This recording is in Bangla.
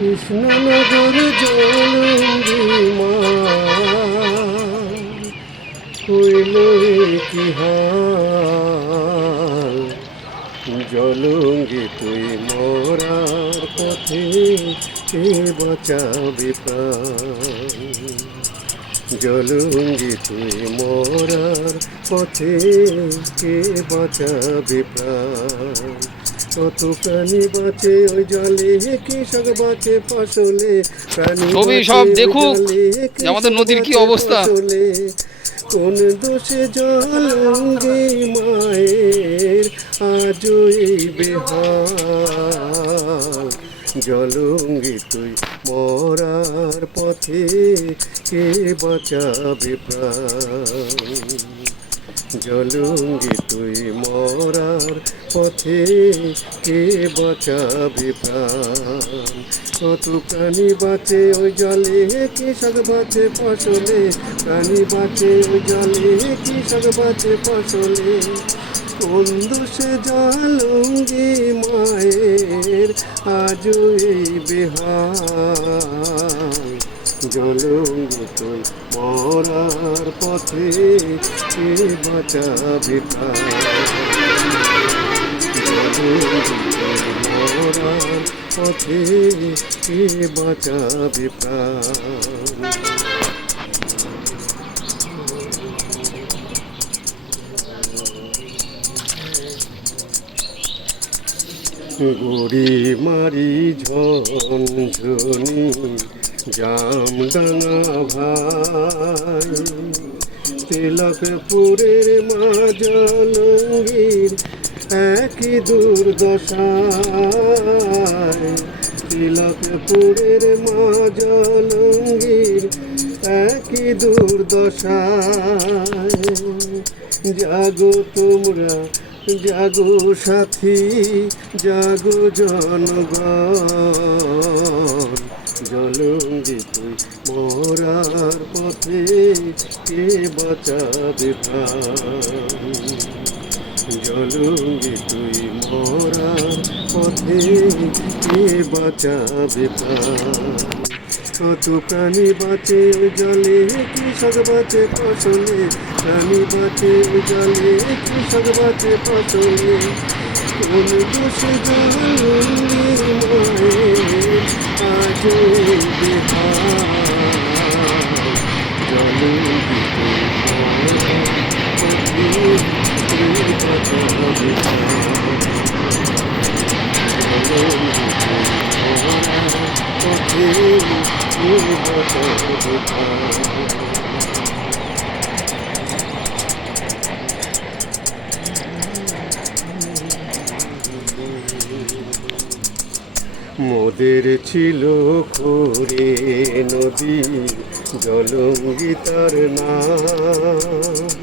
কৃষ্ণনগর জলঙ্গি মা হইল কি হাল, জলঙ্গি তুই মরার পথে কে বাঁচাবে প্রাণ, জলঙ্গি তুই মরার পথে কে বাঁচাবে প্রাণ। কত প্রাণী বাঁচে ওই জলে, কৃষক বাঁচে ফসলে, প্রাণী ছবি সব দেখুক আমাদের নদীর কি অবস্থা। কোন দোষে জলঙ্গি মায়ের আজই বেহাল, জলঙ্গি তুই মরার পথে কে বাঁচাবে প্রাণ, জলঙ্গি তুই মরার পথে কে বাঁচাবে প্রাণ। কত প্রাণী বাঁচে ওই জলে, কৃষক বাঁচে ফসলে, প্রাণী বাঁচে ওই জলে, কৃষক বাঁচে ফসলে, কোন দোষে জলঙ্গি মায়ের আজই বেহাল, জলঙ্গি তুই মরার পথে কে বাঁচাবে প্রাণ, জলঙ্গি তুই মরার পথে কে বাঁচাবে প্রাণ। গড়ি মারি ঝনঝনি জামদানা ভাই, তিলকপুরের মা জলঙ্গির একই দুর্দশায়, তিলকপুরের মা জলঙ্গির একই দুর্দশায়, জাগো তোমরা জাগো সাথী জাগো জনগণ, জলঙ্গি তুই মরার পথে কে বাঁচাবে প্রাণ, জলঙ্গি তুই মরার পথে কে বাঁচাবে প্রাণ। কত প্রাণী বাঁচে জলে, কৃষক বাঁচে ফসলে, প্রাণী বাঁচে জলে, কৃষক বাঁচে ফসলে, কোন দোষে জলঙ্গি মায়ের আজই বেহাল, জলঙ্গি তুই মরার পথে কে বাঁচাবে প্রাণ, জলঙ্গি তুই মরার পথে কে বাঁচাবে প্রাণ। মোদের ছিল খোরে নদী, জলঙ্গি তার নাম,